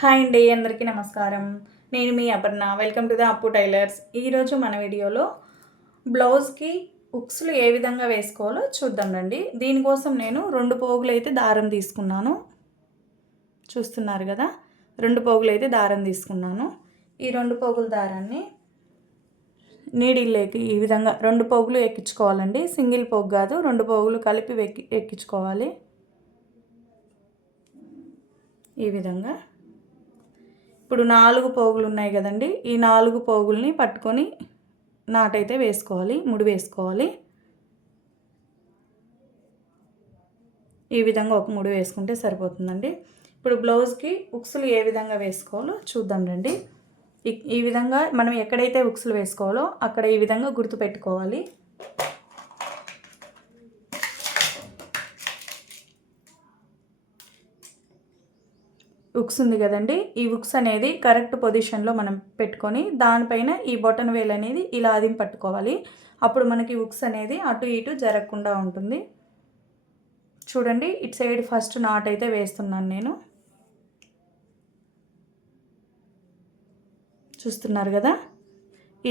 Hi అండి, అందరికీ నమస్కారం. నేను మీ అపర్ణ. వెల్కమ్ టు ద అప్పు టైలర్స్. ఈరోజు మన వీడియోలో బ్లౌజ్కి ఉక్స్లు ఏ విధంగా వేసుకోవాలో చూద్దాం రండి. దీనికోసం నేను 2 పోగులు అయితే దారం తీసుకున్నాను. చూస్తున్నారు కదా, 2 పోగులు అయితే దారం తీసుకున్నాను. ఈ 2 పోగుల దారాన్ని నీడిల్లోకి ఈ విధంగా 2 పోగులు ఎక్కించుకోవాలండి. సింగిల్ పోగు కాదు, 2 పోగులు కలిపి ఎక్కించుకోవాలి. ఈ విధంగా ఇప్పుడు 4 పోగులు ఉన్నాయి కదండి, ఈ 4 పోగుల్ని పట్టుకొని నాటైతే వేసుకోవాలి, ముడి వేసుకోవాలి. ఈ విధంగా ఒక ముడి వేసుకుంటే సరిపోతుందండి. ఇప్పుడు బ్లౌజ్కి ఉక్సులు ఏ విధంగా వేసుకోవాలో చూద్దాం రండి. ఈ విధంగా మనం ఎక్కడైతే ఉక్సులు వేసుకోవాలో అక్కడ ఈ విధంగా గుర్తు పెట్టుకోవాలి. ఉక్స్ ఉంది కదండి, ఈ ఉక్స్ అనేది కరెక్ట్ పొజిషన్లో మనం పెట్టుకొని దానిపైన ఈ బొటన్ వేలు అనేది ఇలా అదిం పట్టుకోవాలి. అప్పుడు మనకి ఉక్స్ అనేది అటు ఇటు జరగకుండా ఉంటుంది. చూడండి, ఇటు సైడ్ ఫస్ట్ నాట్ అయితే వేస్తున్నాను నేను. చూస్తున్నారు కదా,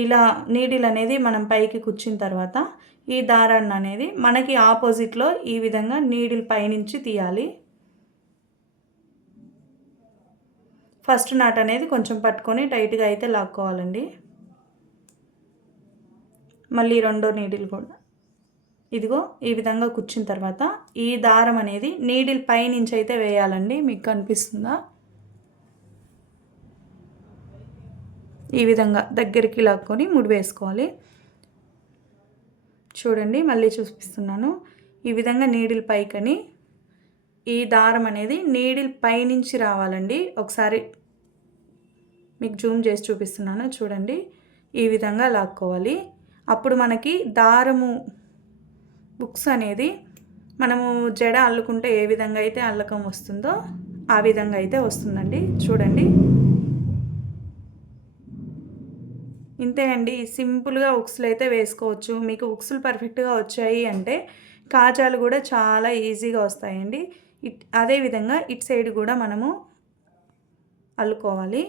ఇలా నీడిల్ అనేది మనం పైకి కూర్చిన తర్వాత ఈ దారాన్ని అనేది మనకి ఆపోజిట్లో ఈ విధంగా నీడిల్ పైనుంచి తీయాలి. ఫస్ట్ నాట్ అనేది కొంచెం పట్టుకొని టైట్గా అయితే లాక్కోవాలండి. మళ్ళీ రెండో నీడిల్ కూడా ఇదిగో ఈ విధంగా కూర్చున్న తర్వాత ఈ దారం అనేది నీడిల్ పైనుంచి అయితే వేయాలండి. మీకు కనిపిస్తుందా? ఈ విధంగా దగ్గరికి లాక్కొని ముడి వేసుకోవాలి. చూడండి, మళ్ళీ చూపిస్తున్నాను. ఈ విధంగా నీడిల్ పైకని ఈ దారం అనేది నీడిల్ పైనుంచి రావాలండి. ఒకసారి మీకు జూమ్ చేసి చూపిస్తున్నాను చూడండి. ఈ విధంగా లాక్కోవాలి. అప్పుడు మనకి దారము బుక్స్ అనేది మనము జడ అల్లుకుంటే ఏ విధంగా అయితే అల్లకం వస్తుందో ఆ విధంగా అయితే వస్తుందండి. చూడండి, ఇంతేనండి. సింపుల్గా ఉక్సులు అయితే వేసుకోవచ్చు. మీకు ఉక్సులు పర్ఫెక్ట్గా వచ్చాయి అంటే కాజాలు కూడా చాలా ఈజీగా వస్తాయండి. అదేవిధంగా ఇటు సైడ్ కూడా మనము అల్లుకోవాలి.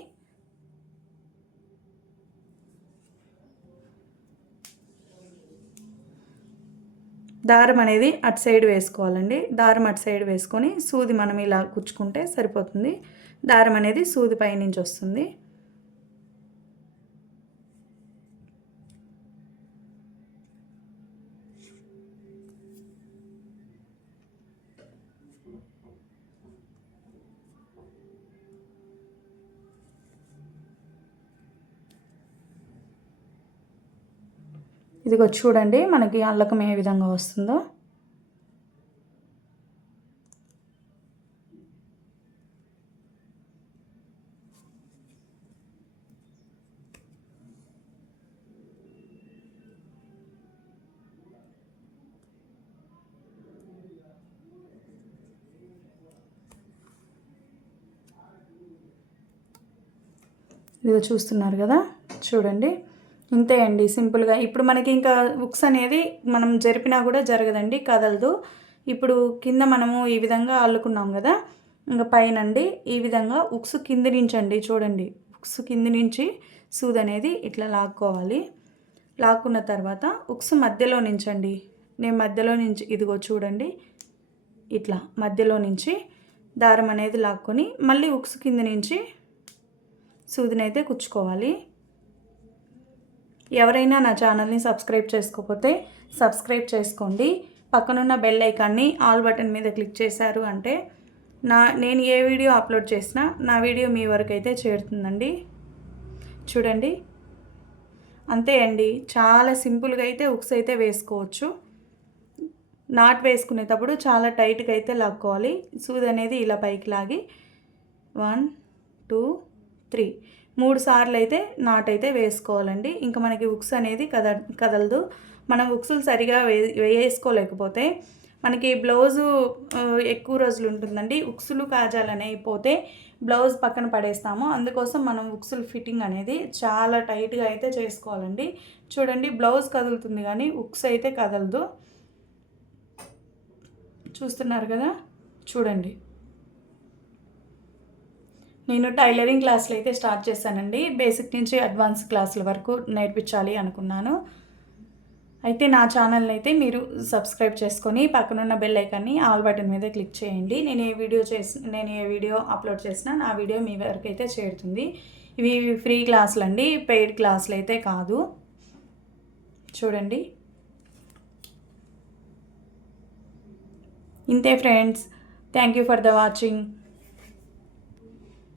దారం అనేది అటు సైడ్ వేసుకోవాలండి. దారం అటు సైడ్ వేసుకొని సూది మనం ఇలా కుచ్చుకుంటే సరిపోతుంది. దారం అనేది సూది పైనుంచి వస్తుంది. ఇదిగో చూడండి, మనకి అల్లకం ఏ విధంగా వస్తుందో. ఇదిగో చూస్తున్నారు కదా, చూడండి, ఇంతే అండి సింపుల్గా. ఇప్పుడు మనకి ఇంకా ఉక్స్ అనేది మనం జరిపినా కూడా జరగదండి, కదలదు. ఇప్పుడు కింద మనము ఈ విధంగా అల్లుకున్నాం కదా, ఇంకా పైనండి ఈ విధంగా ఉక్స్ కింది నుంచి అండి చూడండి, ఉక్స్ కింది నుంచి సూది అనేది ఇట్లా లాక్కోవాలి. లాక్కున్న తర్వాత ఉక్స్ మధ్యలో నుంచి అండి, నేను మధ్యలో నుంచి ఇదిగో చూడండి ఇట్లా మధ్యలో నుంచి దారం అనేది లాక్కొని మళ్ళీ ఉక్స్ కింది నుంచి సూదిని అయితే కుచ్చుకోవాలి. ఎవరైనా నా ఛానల్ని సబ్స్క్రైబ్ చేసుకోకపోతే సబ్స్క్రైబ్ చేసుకోండి. పక్కనున్న బెల్ ఐకాన్ని ఆల్ బటన్ మీద క్లిక్ చేశారు అంటే నేను ఏ వీడియో అప్లోడ్ చేసినా నా వీడియో మీ వరకు అయితే చేరుతుందండి. చూడండి, అంతే అండి. చాలా సింపుల్గా అయితే ఉక్స్ అయితే వేసుకోవచ్చు. నాట్ వేసుకునేటప్పుడు చాలా టైట్గా అయితే లాక్కోవాలి. సూది అనేది ఇలా పైకి లాగి 1 2 3 3 సార్లు అయితే నాట్ అయితే వేసుకోవాలండి. ఇంకా మనకి ఉక్స్ అనేది కదలదు. మనం ఉక్సులు సరిగా వేసుకోలేకపోతే మనకి బ్లౌజు ఎక్కువ రోజులు ఉంటుందండి. ఉక్సులు కాజాలు అనేవి పోతే బ్లౌజ్ పక్కన పడేస్తాము. అందుకోసం మనం ఉక్సులు ఫిట్టింగ్ అనేది చాలా టైట్గా అయితే చేసుకోవాలండి. చూడండి, బ్లౌజ్ కదులుతుంది కానీ ఉక్స్ అయితే కదలదు. చూస్తున్నారు కదా, చూడండి. నేను టైలరింగ్ క్లాసులు అయితే స్టార్ట్ చేశానండి. బేసిక్ నుంచి అడ్వాన్స్ క్లాసుల వరకు నేర్పించాలి అనుకున్నాను. అయితే నా ఛానల్ని అయితే మీరు సబ్స్క్రైబ్ చేసుకొని పక్కనున్న బెల్ ఐకాన్ని ఆల్ బటన్ మీద క్లిక్ చేయండి. నేను ఏ వీడియో అప్లోడ్ చేసినా నా వీడియో మీ వరకు అయితే చేరుతుంది. ఇవి ఫ్రీ క్లాసులు అండి, పెయిడ్ క్లాసులు అయితే కాదు. చూడండి. ఇంతే friends. Thank you for the watching.